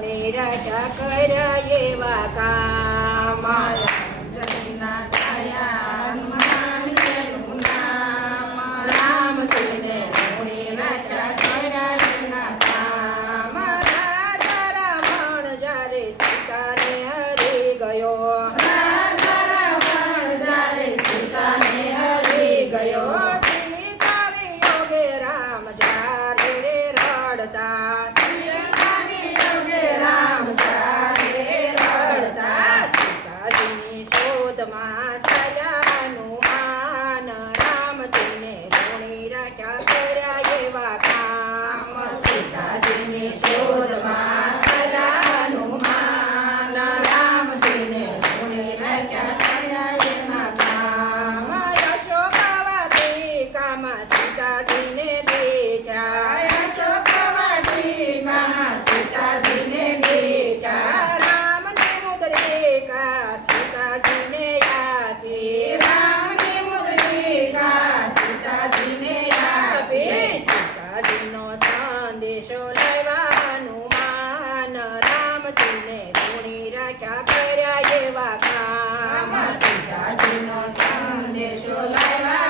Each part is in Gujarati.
ગુણી રાજા કર્યા એવા કામ. ક્યાં કર્યા એવા કામ સીતાજીનો સંદેશો લાવ્યા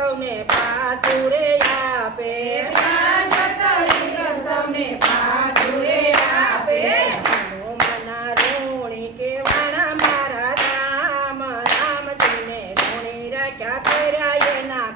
સૌને પાસુરે આપે. વ્યાજ સૌને પાસુરે આપે. મના રોણી કેવાણા મારા રામ. રામજીને રોણી રાખ્યા કર્યા એના